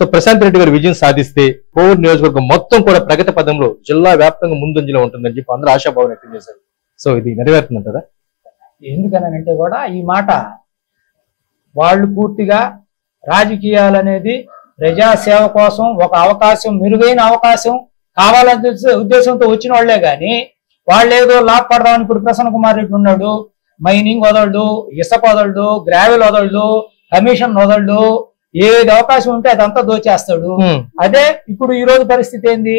So Prashanth Reddy గారు విజయం సాధిస్తే కోవూరు నియోజకవర్గం మొత్తం కూడా ప్రగతి పదంలో జిల్లా వ్యాప్తంగా ముందంజలో ఉంటుందని చెప్పి అందరూ ఆశాభావం వ్యక్తం చేశారు. సో ఇది నెరవేరుతుందంటారా? ఎందుకనంటే కూడా ఈ మాట వాళ్ళు పూర్తిగా రాజకీయాలనేది ప్రజాసేవ కోసం ఒక అవకాశం, మెరుగైన అవకాశం కావాలనే ఉద్దేశంతో వచ్చిన వాళ్లే గాని వాళ్ళు ఏదో లాభపడదామని ఇప్పుడు ప్రసన్న కుమార్ రెడ్డి ఉన్నాడు, మైనింగ్ వదలడు, ఇసుక వదలడు, గ్రావెల్ వదలడు, కమిషన్ వదలడు, ఏది అవకాశం ఉంటే అదంతా దోచేస్తాడు. అదే ఇప్పుడు ఈ రోజు పరిస్థితి ఏంది,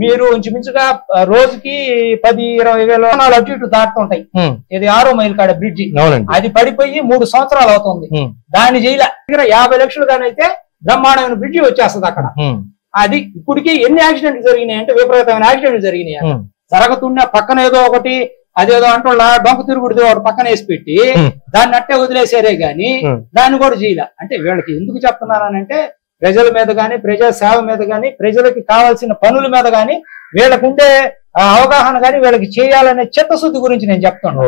మీరు ఇంచుమించుగా రోజుకి 10-20 వేల వాహనాలు అటు ఇటు దాటుతుంటాయి. ఇది 6వ మైల్ కాడ బ్రిడ్జి, అది పడిపోయి 3 సంవత్సరాలు అవుతుంది. దాన్ని చేయలే. 50 లక్షలు కానైతే బ్రహ్మాండమైన బ్రిడ్జి వచ్చేస్తుంది అక్కడ. అది ఇప్పటికి ఎన్ని యాక్సిడెంట్లు జరిగినాయి అంటే విపరీతమైన యాక్సిడెంట్లు జరిగినాయి. జరుగుతున్న పక్కన ఏదో ఒకటి అదేదో అంటున్నా డొంక తిరుగుడు ఒకటి పక్కన వేసి పెట్టి దాన్ని అట్టే వదిలేసారే గాని దాన్ని కూడా చేయలే. అంటే వీళ్ళకి ఎందుకు చెప్తున్నానంటే ప్రజల మీద గాని, ప్రజా సేవ మీద గాని, ప్రజలకి కావాల్సిన పనుల మీద గాని వీళ్ళకుండే అవగాహన గాని వీళ్ళకి చేయాలనే చిత్తశుద్ధి గురించి నేను చెప్తున్నాను.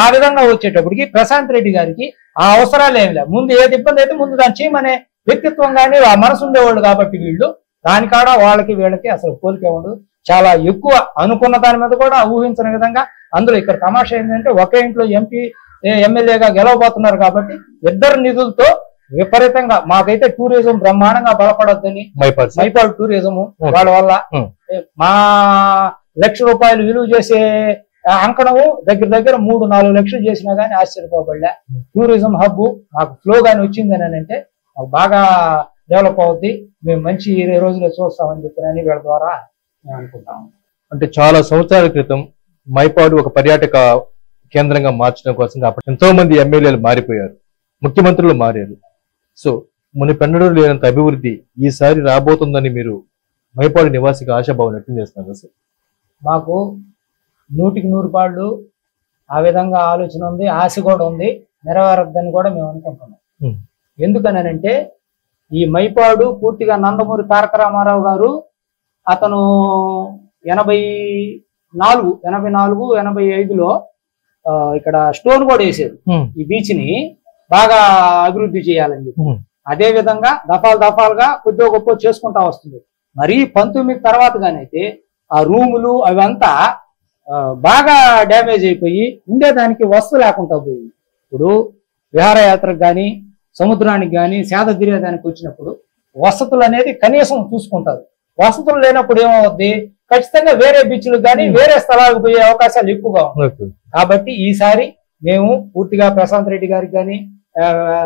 ఆ విధంగా వచ్చేటప్పటికి ప్రశాంత్ రెడ్డి గారికి ఆ అవసరాలు ఏమి లేవు. ముందు ఏది ఇబ్బంది అయితే ముందు దాన్ని చేయమనే వ్యక్తిత్వం గాని ఆ మనసు ఉండేవాళ్ళు కాబట్టి వీళ్ళు దానికాడ వాళ్ళకి వీళ్ళకి అసలు పోలికే ఉండదు. చాలా ఎక్కువ అనుకున్న దాని మీద కూడా ఊహించిన విధంగా. అందులో ఇక్కడ తమాషా ఏంటంటే ఒకే ఇంట్లో ఎమ్మెల్యేగా గెలవబోతున్నారు కాబట్టి ఇద్దరు నిధులతో విపరీతంగా మాకైతే టూరిజం బ్రహ్మాండంగా బలపడొద్దని మైపాడు టూరిజం వాళ్ళ వల్ల మా ₹1,00,000 విలువ చేసే అంకణము దగ్గర 3-4 లక్షలు చేసినా గానీ ఆశ్చర్యపోబడలే. టూరిజం హబ్ మాకు ఫ్లో గాని వచ్చిందని అంటే మాకు బాగా డెవలప్ అవుద్ది, మేము మంచి 20 రోజులు చూస్తామని చెప్పినని వీళ్ళ ద్వారా మేము అనుకుంటాము. అంటే చాలా సంవత్సరాల క్రితం మైపాడు ఒక పర్యాటక కేంద్రంగా మార్చడం కోసం అప్పుడు ఎంతో మంది ఎమ్మెల్యేలు మారిపోయారు, ముఖ్యమంత్రులు మారారు. సో మునిపెన్నడూ లేనంత అభివృద్ధి ఈసారి రాబోతుందని మీరు మైపాడు నివాసిగా ఆశాభావం వ్యక్తం చేస్తున్నారు సార్? మాకు 100% ఆ విధంగా ఆలోచన ఉంది, ఆశ కూడా ఉంది, నెరవేరద్దని కూడా మేము అనుకుంటున్నాం. ఎందుకనంటే ఈ మైపాడు పూర్తిగా నందమూరి తారక రామారావు గారు అతను 84-85లో ఇక్కడ స్టోన్ కూడా వేసారు ఈ బీచ్ ని బాగా అభివృద్ధి చేయాలని చెప్పి. అదే విధంగా దఫాలుగా కొద్దిగా గొప్ప చేసుకుంటా వస్తుంది. మరి 19 తర్వాత గానైతే ఆ రూములు అవంతా బాగా డ్యామేజ్ అయిపోయి ఉండేదానికి వసతి లేకుండా పోయింది. ఇప్పుడు విహారయాత్రకు కానీ సముద్రానికి కానీ సేద తీరేదానికి వచ్చినప్పుడు వసతులు అనేది కనీసం చూసుకుంటారు. వసతులు లేనప్పుడు ఏమవుద్ది, ఖచ్చితంగా వేరే బీచ్లకు కానీ వేరే స్థలాలకు పోయే అవకాశాలు ఎక్కువగా ఉన్నాయి. కాబట్టి ఈసారి మేము పూర్తిగా ప్రశాంత్ రెడ్డి గారికి కానీ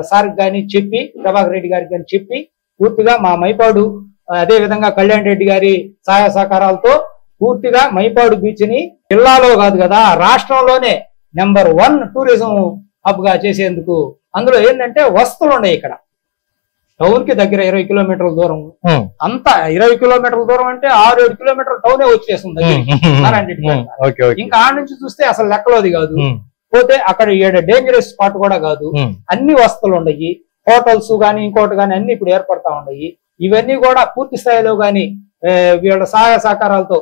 సార్కి కానీ చెప్పి, ప్రభాకర్ రెడ్డి గారికి కానీ చెప్పి పూర్తిగా మా మైపాడు అదే విధంగా కళ్యాణ్ రెడ్డి గారి సహాయ సహకారాలతో పూర్తిగా మైపాడు బీచ్ ని జిల్లాలో కాదు కదా రాష్ట్రంలోనే నెంబర్ 1 టూరిజం హబ్ గా చేసేందుకు. అందులో ఏంటంటే వసతులు ఉన్నాయి. ఇక్కడ టౌన్ కి దగ్గర 20 కిలోమీటర్ల దూరం, అంతా 20 కిలోమీటర్ల దూరం అంటే 6-7 కిలోమీటర్ల టౌనే వచ్చేస్తుంది. ఇంకా ఆ నుంచి చూస్తే అసలు లెక్కలోది కాదు. పోతే అక్కడ డేంజరస్ స్పాట్ కూడా కాదు. అన్ని వసతులు ఉన్నాయి, హోటల్స్ గానీ ఇంకోటి గానీ అన్ని ఇప్పుడు ఏర్పడతా ఉన్నాయి. ఇవన్నీ కూడా పూర్తి స్థాయిలో గాని వీళ్ళ సహాయ సహకారాలతో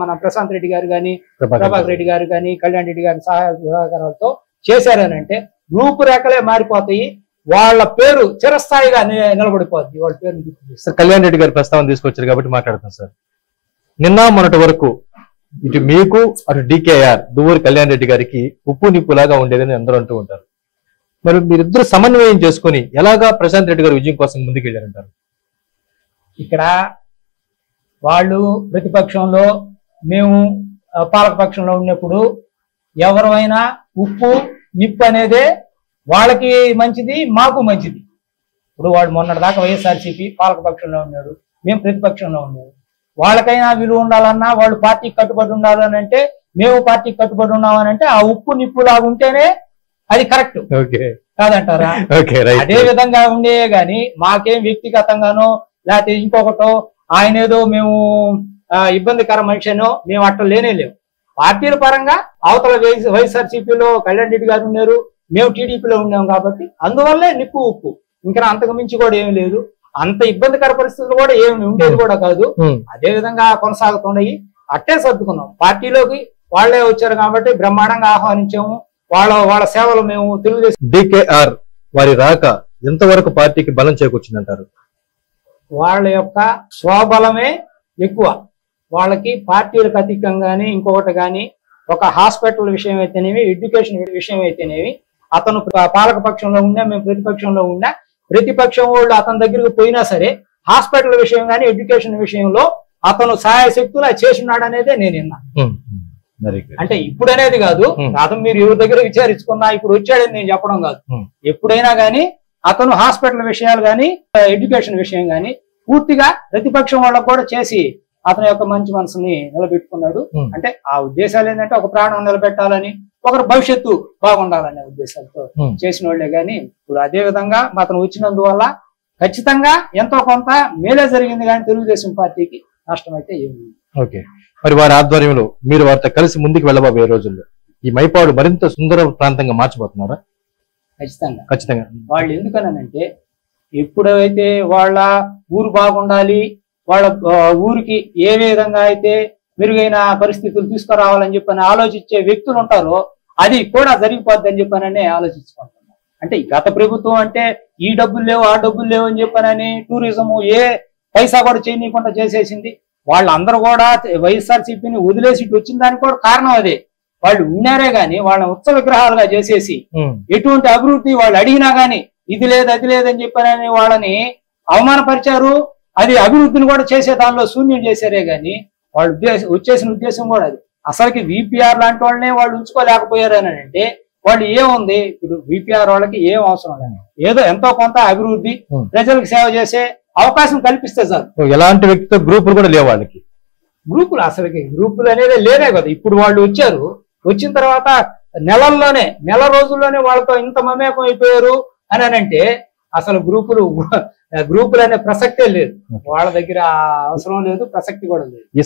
మన ప్రశాంత్ రెడ్డి గారు కానీ, ప్రభాకర్ రెడ్డి గారు కానీ, కళ్యాణ్ రెడ్డి గారి సహాయ సహకారాలతో చేశారనంటే రూపురేఖలే మారిపోతాయి. వాళ్ళ పేరు చిరస్థాయిగా నిలబడిపోద్ది. వాళ్ళ పేరు కళ్యాణ్ రెడ్డి గారి ప్రస్తావన తీసుకొచ్చారు కాబట్టి మాట్లాడుతాం సార్. నిన్న మొన్నటి వరకు ఇటు మీకు అటు DKR దువ్వూరి కళ్యాణ్ రెడ్డి గారికి ఉప్పు నిప్పులాగా ఉండేదని అందరూ అంటూ ఉంటారు. మరి మీరిద్దరు సమన్వయం చేసుకుని ఎలాగా ప్రశాంత్ రెడ్డి గారు విజయం కోసం ముందుకెళ్ళారంటారు? ఇక్కడ వాళ్ళు ప్రతిపక్షంలో, మేము పాలకపక్షంలో ఉన్నప్పుడు ఎవరైనా ఉప్పు నిప్పు అనేదే వాళ్ళకి మంచిది, మాకు మంచిది. ఇప్పుడు వాడు మొన్నటిదాకా వైఎస్ఆర్సీపీ పాలకపక్షంలో ఉన్నాడు, మేము ప్రతిపక్షంలో ఉన్నాడు. వాళ్ళకైనా విలువ ఉండాలన్నా, వాళ్ళు పార్టీకి కట్టుబడి ఉండాలని అంటే, మేము పార్టీకి కట్టుబడి ఉన్నామని ఆ ఉప్పు నిప్పు లాగా ఉంటేనే అది కరెక్ట్ కాదంటారా? అదే విధంగా ఉండే గాని మాకేం వ్యక్తిగతంగానో లేకపోతే ఇంకొకటో ఆయన ఏదో మేము ఇబ్బందికర మనిషినో మేము అట్లా లేవు. పార్టీల పరంగా అవతల వైఎస్ఆర్సీపీలో కళ్యాణ్ రెడ్డి గారు ఉన్నారు, మేము టీడీపీలో ఉన్నాం కాబట్టి అందువల్లే నిప్పు ఉప్పు, ఇంకా అంతకు మించి కూడా ఏమి లేదు. అంత ఇబ్బందికర పరిస్థితులు కూడా ఏమి ఉండేది కూడా కాదు. అదే విధంగా కొనసాగుతున్నాయి. అట్టే సర్దుకున్నాం. పార్టీలోకి వాళ్లే వచ్చారు కాబట్టి బ్రహ్మాండంగా ఆహ్వానించాము. వాళ్ళ సేవలు మేము తెలుగుదేశం. DKR వారి రాక ఎంతవరకు పార్టీకి బలం చేకూర్చిందంటారు? వాళ్ళ యొక్క స్వబలమే ఎక్కువ. వాళ్ళకి పార్టీలకు అతీతంగాని ఇంకొకటి కానీ ఒక హాస్పిటల్ విషయం అయితేనేవి, ఎడ్యుకేషన్ విషయం అయితేనేవి, అతను పాలక పక్షంలో ఉన్నా మేము ప్రతిపక్షంలో ఉన్నా ప్రతిపక్షం వాళ్ళు అతని దగ్గరికి పోయినా సరే హాస్పిటల్ విషయం కానీ ఎడ్యుకేషన్ విషయంలో అతను సహాయ శక్తులు చేస్తున్నాడు అనేదే నేను విన్నా. అంటే ఇప్పుడు అనేది కాదు, అతను మీరు ఎవరి దగ్గర విచారించుకున్నా ఇప్పుడు వచ్చాడని నేను చెప్పడం కాదు. ఎప్పుడైనా గానీ అతను హాస్పిటల్ విషయాలు కానీ ఎడ్యుకేషన్ విషయం కానీ పూర్తిగా ప్రతిపక్షం వాళ్ళకు కూడా చేసి అతని యొక్క మంచి మనసుని నిలబెట్టుకున్నాడు. అంటే ఆ ఉద్దేశాలు ఏంటంటే ఒక ప్రాణం నిలబెట్టాలని, ఒకరి భవిష్యత్తు బాగుండాలనే ఉద్దేశాలతో చేసిన వాళ్ళే గాని ఇప్పుడు అదే విధంగా అతను వచ్చినందువల్ల ఖచ్చితంగా ఎంతో కొంత మేలే జరిగింది కానీ తెలుగుదేశం పార్టీకి నష్టం అయితే ఏమి. ఓకే, మరి వారి ఆధ్వర్యంలో మీరు వారితో కలిసి ముందుకు వెళ్ళబోయే రోజుల్లో ఈ మైపాడు మరింత సుందర ప్రాంతంగా మార్చబోతున్నారా? ఖచ్చితంగా. వాళ్ళు ఎందుకనంటే ఎప్పుడైతే వాళ్ళ ఊరు బాగుండాలి, వాళ్ళ ఊరికి ఏ విధంగా అయితే మెరుగైన పరిస్థితులు తీసుకురావాలని చెప్పని ఆలోచించే వ్యక్తులు ఉంటారో అది కూడా జరిగిపోద్ది అని చెప్పానని ఆలోచించుకుంటున్నారు. అంటే గత ప్రభుత్వం అంటే ఈ డబ్బులు లేవు ఆ డబ్బులు లేవు అని చెప్పానని టూరిజం ఏ పైసా కూడా చేయనీయకుండా చేసేసింది. వాళ్ళందరూ కూడా వైఎస్ఆర్సీపీని వదిలేసి ఇటు వచ్చిన దానికి కూడా కారణం అదే. వాళ్ళు ఉన్నారే గాని వాళ్ళని ఉత్సవ విగ్రహాలుగా చేసేసి ఎటువంటి అభివృద్ధి వాళ్ళు అడిగినా గాని ఇది లేదు అది లేదని చెప్పానని వాళ్ళని అవమానపరిచారు. అది అభివృద్ధిని కూడా చేసే దానిలో శూన్యం చేశారే గాని వాళ్ళు వచ్చేసిన ఉద్దేశం కూడా అది. అసలుకి విపిఆర్ లాంటి వాళ్ళనే వాళ్ళు ఉంచుకోలేకపోయారు అని అంటే వాళ్ళు ఏముంది, ఇప్పుడు విపిఆర్ వాళ్ళకి ఏం అవసరం లేదు, ఏదో ఎంతో కొంత అభివృద్ధి ప్రజలకు సేవ చేసే అవకాశం కల్పిస్తే సార్. ఎలాంటి వ్యక్తితో గ్రూపులు కూడా లేవు వాళ్ళకి. గ్రూపులు అసలుకి గ్రూపులు అనేది లేనే కదా. ఇప్పుడు వాళ్ళు వచ్చారు, వచ్చిన తర్వాత నెల రోజుల్లోనే వాళ్ళతో ఇంత మమేకం అయిపోయారు అని అంటే అసలు గ్రూపులు అనే ప్రసక్తే లేదు. వాళ్ళ దగ్గర అవసరం లేదు, ప్రసక్తి కూడా లేదు.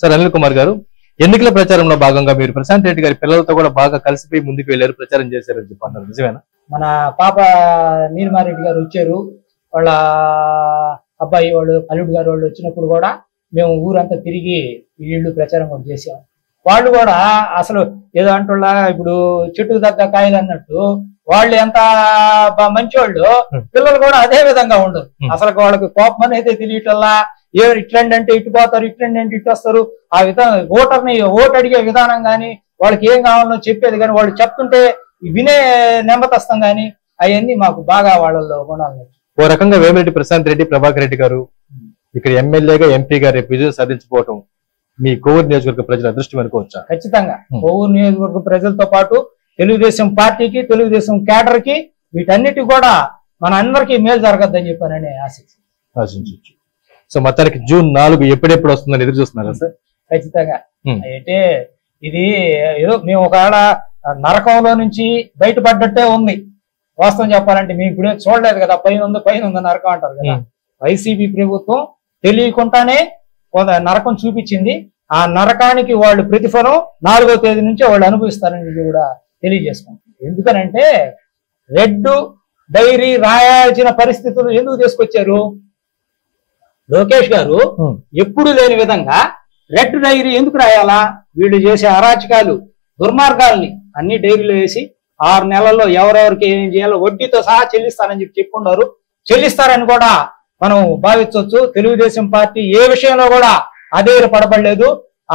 సార్ అనిల్ కుమార్ గారు, ఎన్నికల ప్రచారంలో భాగంగా మీరు ప్రశాంత్ రెడ్డి గారి పిల్లలతో కూడా బాగా కలిసిపోయి ముందుకు వెళ్ళారు, ప్రచారం చేశారని చెప్పన్నారు, నిజమేనా? మన పాప నీలిమారెడ్డి గారు వచ్చారు, వాళ్ళ అబ్బాయి వాళ్ళు అల్లుడు గారు వాళ్ళు వచ్చినప్పుడు కూడా మేము ఊరంతా తిరిగి ఇళ్ళు ప్రచారం కూడా చేసాం. వాళ్ళు కూడా అసలు ఏదో అంటున్నా ఇప్పుడు చెట్టుకు తగ్గ కాయలు అన్నట్టు వాళ్ళు ఎంత మంచివాళ్ళు, పిల్లలు కూడా అదే విధంగా ఉండరు. అసలు వాళ్ళకి కోపం అనేది తెలియటల్లా, ఏమైనా ఇట్లండి అంటే ఇటు పోతారు, ఇట్లండి అంటే ఇటు వస్తారు. ఆ విధంగా ఓటు అడిగే విధానం గాని వాళ్ళకి ఏం కావాలో చెప్పేది కానీ వాళ్ళు చెప్తుంటే వినే నెమ్మతస్తాం గాని అవన్నీ మాకు బాగా వాళ్ళల్లో గుణాలు. ఓ రకంగా వేమిరెడ్డి ప్రశాంత్ రెడ్డి, ప్రభాకర్ రెడ్డి గారు ఇక్కడ ఎమ్మెల్యేగా ఎంపీగా రేపు విజయం సాధించుకోవటం మీ కోవూరు నియోజకవర్గ ప్రజల అదృష్టం అనుకోవచ్చా? ఖచ్చితంగా కోవూరు నియోజకవర్గ ప్రజలతో పాటు తెలుగుదేశం పార్టీకి, తెలుగుదేశం కేడర్ కి, వీటన్నిటి కూడా మన అందరికీ మేలు జరగద్దని చెప్పానని ఆశించవచ్చు. సో మొత్తానికి జూన్ 4 ఎప్పుడెప్పుడు వస్తుందని ఎదురు చూస్తున్నారా సార్? ఖచ్చితంగా. అయితే ఇది ఏదో మేము ఒకవేళ నరకంలో నుంచి బయటపడ్డట్టే ఉంది. వాస్తవం చెప్పాలంటే మేము ఇప్పుడే చూడలేదు కదా, పైన ఉంది నరకం అంటారు కదా. వైసీపీ ప్రభుత్వం తెలియకుండానే నరకం చూపించింది. ఆ నరకానికి వాళ్ళు ప్రతిఫలం 4వ తేదీ నుంచే వాళ్ళు అనుభవిస్తారని కూడా తెలియజేసుకుంటాం. ఎందుకనంటే రెడ్ డైరీ రాయాల్సిన పరిస్థితులు ఎందుకు తీసుకొచ్చారు? లోకేష్ గారు ఎప్పుడు లేని విధంగా రెడ్ డైరీ ఎందుకు రాయాలా? వీళ్ళు చేసే అరాచకాలు, దుర్మార్గాల్ని అన్ని డైరీలో వేసి 6 నెలల్లో ఎవరెవరికి ఏం చేయాలో వడ్డీతో సహా చెల్లిస్తారని చెప్పుకున్నారు. చెల్లిస్తారని కూడా మనం భావించవచ్చు. తెలుగుదేశం పార్టీ ఏ విషయంలో కూడా అధైర్యపడబడలేదు.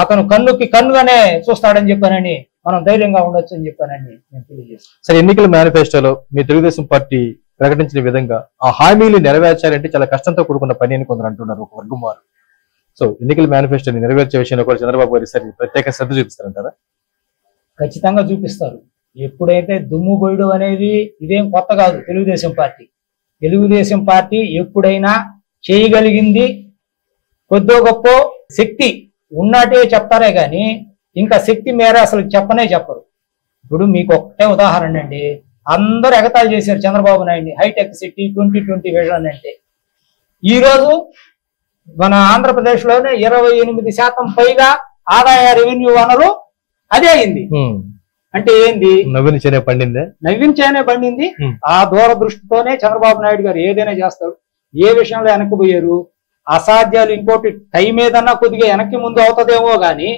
అతను కన్నుకి కన్నుగానే చూస్తాడని చెప్పానని మనం ధైర్యంగా ఉండొచ్చు అని చెప్పానని నేను తెలియజేస్తాను. సరే, ఎన్నికల మేనిఫెస్టోలో మీ తెలుగుదేశం పార్టీ ప్రకటించిన విధంగా ఆ హామీలు నెరవేర్చాలంటే చాలా కష్టంతో కూడుకున్న పని అని కొందరు అంటున్నారు, ఒక వర్గం వారు. సో ఎన్నికల మేనిఫెస్టోని నెరవేర్చే విషయంలో కూడా చంద్రబాబు గారు ఈసారి ప్రత్యేక శ్రద్ధ చూపిస్తారంటారా? ఖచ్చితంగా చూపిస్తారు. ఎప్పుడైతే దుమ్ము బొయ్యడం అనేది ఇదేం కొత్త కాదు తెలుగుదేశం పార్టీ. తెలుగుదేశం పార్టీ ఎప్పుడైనా చేయగలిగింది కొద్దో గొప్ప శక్తి ఉన్నట్టే చెప్తారే గాని ఇంకా శక్తి మేర అసలు చెప్పరు. ఇప్పుడు మీకు ఒక్కటే ఉదాహరణ అండి, అందరూ ఎగతాళి చేశారు చంద్రబాబు నాయుడిని, హైటెక్ సిటీ 2020 విజన్ అంటే. ఈ రోజు మన ఆంధ్రప్రదేశ్ లోనే 28% పైగా ఆదాయ రెవెన్యూ వనరు అదే అయింది. అంటే ఏంది? నవ్వించేనే పండింది. ఆ దూరదృష్టితోనే చంద్రబాబు నాయుడు గారు ఏదైనా చేస్తాడు. ఏ విషయంలో వెనక్కిపోయారు? అసాధ్యాలు ఇంకోటి టైం ఏదన్నా కొద్దిగా వెనక్కి ముందు అవుతుందేమో గాని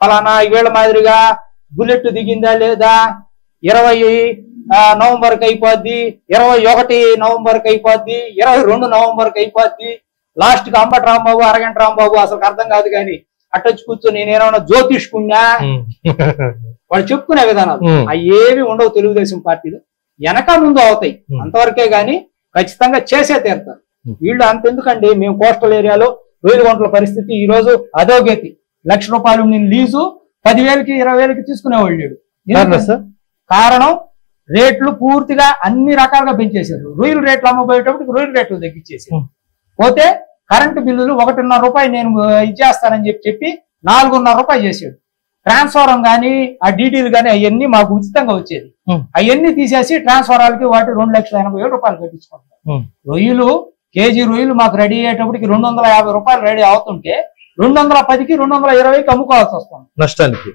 ఫలానా ఈవేళ మాదిరిగా బుల్లెట్ దిగిందా లేదా, 20 నవంబర్కి అయిపోద్ది, 21 నవంబర్కి అయిపోద్ది, 22 నవంబర్కి అయిపోద్ది, లాస్ట్ కి అంబటి రాంబాబు అరగంట రాంబాబు అసలు అర్థం కాదు కానీ అట్టొచ్చి కూర్చొని నేనేమన్నా జ్యోతిష్కున్నా వాళ్ళు చెప్పుకునే విధానాలు అవి ఏవి ఉండవు తెలుగుదేశం పార్టీలో. వెనక ముందు అవుతాయి అంతవరకే గాని ఖచ్చితంగా చేసే తీరుతారు వీళ్ళు. అంతెందుకండి, మేము కోస్టల్ ఏరియాలో రొయ్యల గుంటల పరిస్థితి ఈ రోజు అధోగతి. ₹1,00,000 నేను లీజు 10,000కి 20,000కి తీసుకునేవాళ్ళు. కారణం రేట్లు పూర్తిగా అన్ని రకాలుగా పెంచేశారు. రొయ్యల రేట్లు అమ్మబోయేటప్పుడు రొయ్యల రేట్లు తగ్గించేసారు. పోతే కరెంటు బిల్లులు ₹1.5 నేను ఇచ్చేస్తానని చెప్పి ₹4.5 చేసాడు. ట్రాన్స్ఫారం కానీ ఆ డీటీలు కానీ అవన్నీ మాకు ఉచితంగా వచ్చేది. అవన్నీ తీసేసి ట్రాన్స్ఫారాలకి వాటి ₹2,80,000 కట్టించుకుంటాం. రొయ్యలు కేజీ రొయ్యలు మాకు రెడీ అయ్యేటప్పటికి ₹250 రెడీ అవుతుంటే 210కి 220కి అమ్ముకోవాల్సి వస్తుంది నష్టానికి.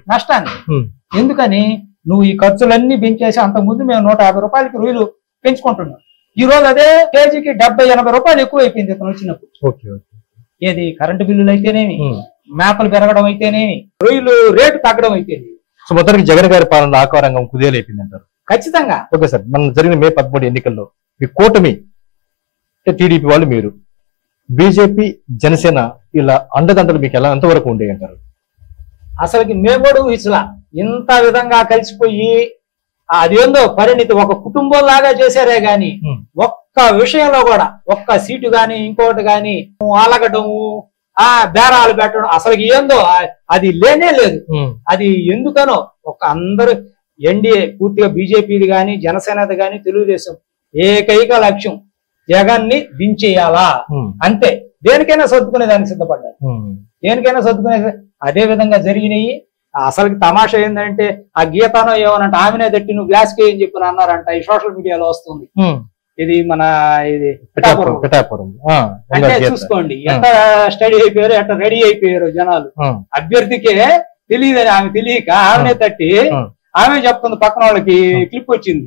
ఎందుకని నువ్వు ఈ ఖర్చులన్నీ పెంచేసి అంతకుముందు మేము ₹150కి రొయ్యలు పెంచుకుంటున్నాం. ఈ రోజు అదే కేజీకి ₹70-80 ఎక్కువ అయిపోయింది ఇతను వచ్చినప్పుడు. ఏది కరెంటు బిల్లులు అయితేనేమి, మేకలు పెరగడం అయితేనేమి, రొయ్యలు రేటు తగ్గడం అయితేనేమి. సో మొత్తానికి జగన్ గారి పాలన ఆకారంగా కుదేలైపోయింది అంటారు. ఖచ్చితంగా. ఓకే సార్, మనం జరిగిన మే 13 ఎన్నికల్లో మీ కూటమి టీడీపీ వాళ్ళు, మీరు బీజేపీ జనసేన ఇలా అండదండలు మీకు ఎలా ఎంతవరకు ఉండే అంటారు? అసలుకి మేమోడు ఇట్లా ఇంత విధంగా కలిసిపోయి అదేందో పరిణితి ఒక కుటుంబం లాగా చేశారే గాని ఒక్క విషయంలో కూడా ఒక్క సీటు గాని ఇంకోటి గాని ఆలగడము బేరాలు పెట్టడం అసలుకి ఏందో అది లేనే లేదు. అది ఎందుకనో ఒక అందరూ ఎన్డీఏ పూర్తిగా బీజేపీది గాని జనసేనది గాని తెలుగుదేశం ఏకైక లక్ష్యం జగన్ ని దించేయాలా అంతే. దేనికైనా సర్దుకునే దానికి సిద్ధపడ్డారు, దేనికైనా సర్దుకునే. అదే విధంగా జరిగినాయి. అసలుకి తమాషా ఏంటంటే ఆ గీతానో ఏమనంటే ఆమెనే తట్టి నువ్వు గ్లాస్ కి ఏం చెప్పిన అన్నారంట. ఈ సోషల్ మీడియాలో వస్తుంది. ఇది మన ఇది పిఠాపురం అంటే చూసుకోండి ఎంత స్టడీ అయిపోయారు, ఎట్లా రెడీ అయిపోయారు జనాలు. అభ్యర్థికే తెలియదని ఆమె తెలియక ఆమెనే తట్టి ఆమె చెప్తుంది. పక్కన వాళ్ళకి క్లిప్ వచ్చింది,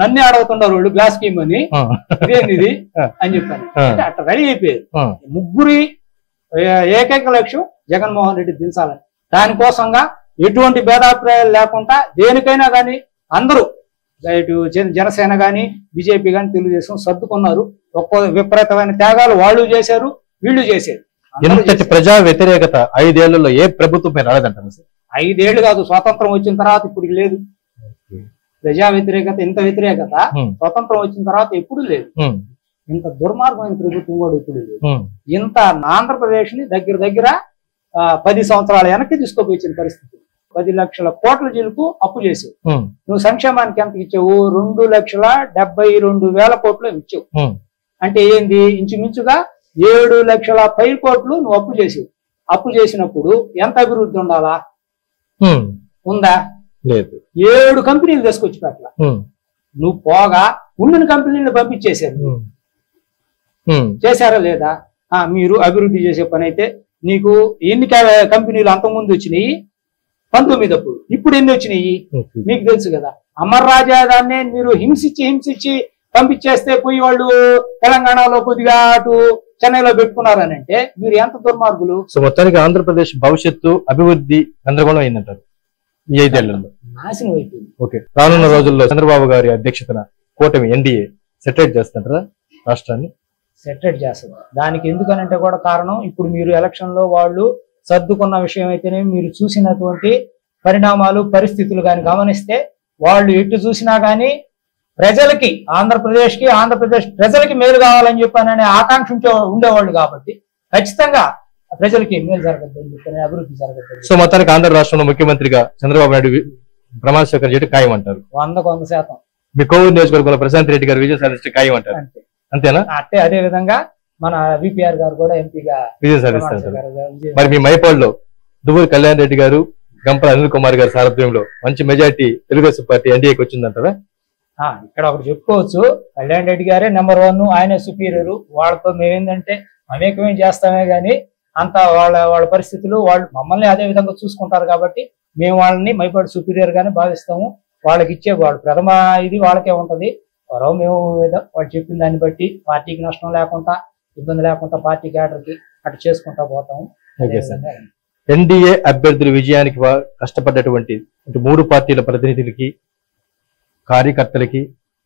నన్నే అడుగుతున్నారు వాళ్ళు గ్లాస్ స్కీమ్ అని, ఇదేంది అని చెప్పాను. అట్లా రెడీ అయిపోయారు. ముగ్గురి ఏకైక లక్ష్యం జగన్మోహన్ రెడ్డి దించాలని. దానికోసంగా ఎటువంటి భేదాభిప్రాయాలు లేకుండా దేనికైనా కానీ అందరూ ఇటు జనసేన గాని బీజేపీ గాని తెలుగుదేశం సర్దుకున్నారు. ఒక్కో విపరీతమైన త్యాగాలు వాళ్ళు చేశారు, వీళ్ళు చేశారు. ఎంతటి ప్రజా వ్యతిరేకత 5 ఏళ్లలో ఏ ప్రభుత్వం రాలేదంటారు సార్? 5 ఏళ్లు కాదు, స్వాతంత్రం వచ్చిన తర్వాత ఇప్పుడు లేదు. ప్రజా వ్యతిరేకత ఇంత వ్యతిరేకత స్వతంత్రం వచ్చిన తర్వాత ఎప్పుడు లేదు. ఇంత దుర్మార్గమైన ప్రభుత్వం కూడా ఎప్పుడు లేదు. ఇంత ఆంధ్రప్రదేశ్ ని దగ్గర 10 సంవత్సరాల వెనక్కి తీసుకుపోయించిన పరిస్థితి. 10 లక్షల కోట్ల జీలకు అప్పు చేసావు. నువ్వు సంక్షేమానికి ఎంత ఇచ్చావు? 2,72,000 కోట్లు ఇచ్చావు. అంటే ఏంది? ఇంచుమించుగా 7 లక్షల పై కోట్లు నువ్వు అప్పు చేసావు. అప్పు చేసినప్పుడు ఎంత అభివృద్ధి ఉండాలా? ఉందా? లేదు. 7 కంపెనీలు తీసుకొచ్చి పెట్టాల. నువ్వు పోగా ఉండిన కంపెనీలు పంపించేశారు. చేశారా లేదా? మీరు అభివృద్ధి చేసే పని అయితే నీకు ఎన్ని కంపెనీలు అంతకుముందు వచ్చినాయి? 19 అప్పుడు. ఇప్పుడు ఎన్ని వచ్చినాయి మీకు తెలుసు కదా. అమర్ రాజా దాన్నే మీరు హింసించి పంపించేస్తే పోయి వాళ్ళు తెలంగాణలో కొద్దిగా అటు చెన్నైలో పెట్టుకున్నారని అంటే మీరు ఎంత దుర్మార్గులు. సో మొత్తానికి ఆంధ్రప్రదేశ్ భవిష్యత్తు అభివృద్ధి గందరగోళం అయిందంటారు ఈ 5 ఏళ్లలో. నాశనం అయిపోయింది. ఓకే, రానున్న రోజుల్లో చంద్రబాబు గారి అధ్యక్షతన కూటమి ఎన్డీఏ సెటరేట్ చేస్తుంటారా రాష్ట్రాన్ని? సెటరేట్ చేస్తారు. దానికి ఎందుకనంటే కూడా కారణం ఇప్పుడు మీరు ఎలక్షన్ లో వాళ్ళు సర్దుకున్న విషయం అయితేనే మీరు చూసినటువంటి పరిణామాలు పరిస్థితులు కానీ గమనిస్తే వాళ్ళు ఎటు చూసినా గానీ ప్రజలకి ఆంధ్రప్రదేశ్ ప్రజలకి మేలు కావాలని చెప్పాననే ఆకాంక్ష ఉండేవాళ్ళు కాబట్టి ఖచ్చితంగా ప్రజలకి మేలు జరగద్దని చెప్పని అభివృద్ధి జరగదు. సో మొత్తానికి ఆంధ్ర రాష్ట్రంలో ముఖ్యమంత్రిగా చంద్రబాబు నాయుడు ప్రమాణ స్వీకారం చేయడం ఖాయం అంటారు. 100% మీ కోవూరు నియోజకవర్గంలో ప్రశాంత్ రెడ్డి గారు విజయం సాధించడం ఖాయం అంటారు. అంతేనా? అంటే అదే విధంగా మన విపిఆర్ గారు కూడా ఎంపీగా విజయం సాధిస్తారు. మరి మీ మైపాడులో దువ్వూరు కళ్యాణ్ రెడ్డి గారు గంపల అనిల్ కుమార్ గారి సారథ్యంలో మంచి మెజార్టీ తెలుగుదేశం పార్టీ ఎన్డీఏకి వచ్చిందంటారా? ఇక్కడ ఒకటి చెప్పుకోవచ్చు, కళ్యాణ్ రెడ్డి గారే నెంబర్ 1, ఆయనే సుపీరియర్. వాళ్ళతో మేమేంటంటే మమేకమేం చేస్తామే గానీ అంత వాళ్ళ పరిస్థితులు వాళ్ళు మమ్మల్ని అదే విధంగా చూసుకుంటారు కాబట్టి మేము వాళ్ళని మైపాడు సుపీరియర్ గానే భావిస్తాము. వాళ్ళకి ఇచ్చే వాళ్ళు ప్రథమ ఇది వాళ్ళకే ఉంటది. మేము వాళ్ళు చెప్పిన దాన్ని బట్టి పార్టీకి నష్టం లేకుండా ఇబ్బంది లేకుండా పార్టీ క్యాడర్కి అటు చేసుకుంటా పోతాము. ఎన్డీఏ అభ్యర్థుల విజయానికి కష్టపడ్డటువంటి 3 పార్టీల ప్రతినిధులకి, కార్యకర్తలకి,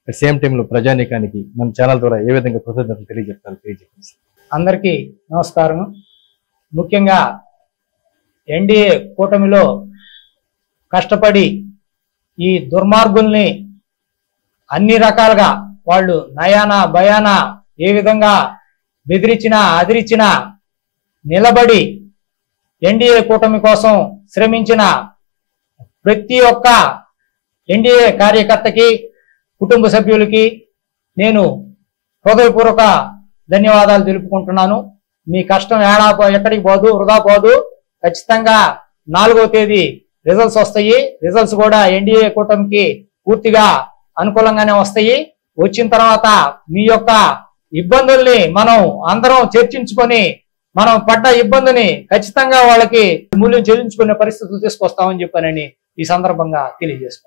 సేమ్ టైంలో ప్రజానీకానికి మన ఛానల్ ద్వారా ఏ విధంగా కృతజ్ఞతలు తెలియజెప్తారు? అందరికీ నమస్కారం. ముఖ్యంగా ఎన్డీఏ కూటమిలో కష్టపడి ఈ దుర్మార్గుల్ని అన్ని రకాలుగా వాళ్ళు నయాన భయాన ఏ విధంగా బెదిరించినా అదిరించినా నిలబడి ఎన్డీఏ కూటమి కోసం శ్రమించిన ప్రతి ఒక్క ఎన్డీఏ కార్యకర్తకి కుటుంబ సభ్యులకి నేను హృదయపూర్వక ధన్యవాదాలు తెలుపుకుంటున్నాను. మీ కష్టం ఎక్కడికి పోదు, వృధా పోదు. ఖచ్చితంగా 4వ తేదీ రిజల్ట్స్ వస్తాయి. రిజల్ట్స్ కూడా ఎన్డీఏ కూటమికి పూర్తిగా అనుకూలంగానే వస్తాయి. వచ్చిన తర్వాత మీ యొక్క ఇబ్బందుల్ని మనం అందరం చర్చించుకొని మనం పడ్డ ఇబ్బందిని ఖచ్చితంగా వాళ్ళకి మూల్యం చెల్లించుకునే పరిస్థితులు తీసుకొస్తామని చెప్పానని ఈ సందర్భంగా తెలియజేస్తాను.